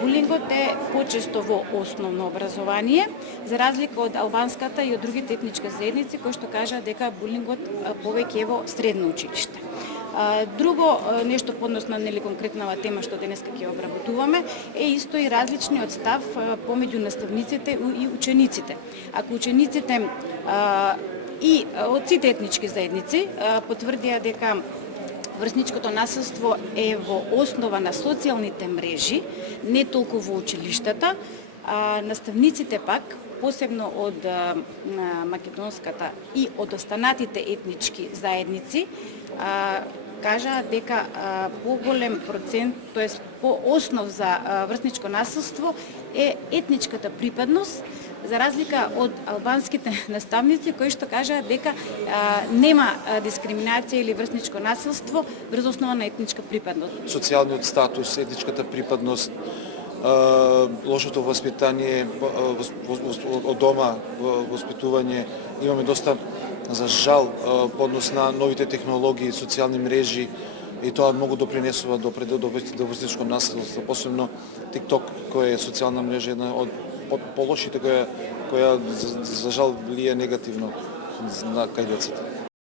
булингот е почесто во основно образование, за разлика од албанската и од другите етнички заедници кои што кажаат дека булингот повеќе е во средно училиште. Друго нешто по однос на конкретнава тема што денеска ќе обработуваме е исто и различниот став помеѓу наставниците и учениците. Ако учениците и од сите етнички заедници потврдија дека врсничкото насилство е во основа на социјалните мрежи, не толку во училиштата, наставниците пак, посебно од македонската и од останатите етнички заедници, кажа дека поголем процент, тоест по основ за врсничко насилство е етничката припадност, за разлика од албанските наставници кои што кажаат дека нема дискриминација или врсничко насилство врз основа на етничка припадност. Социјалниот статус, етничката припадност, лошото воспитание од дома, воспитување, имаме доста, за жал, по однос на новите технологии, социјални мрежи, и тоа многу допринесува до врсничко насилство, посебно TikTok, која е социјална мрежа, една од полошите која за жал влие негативно на кај децата.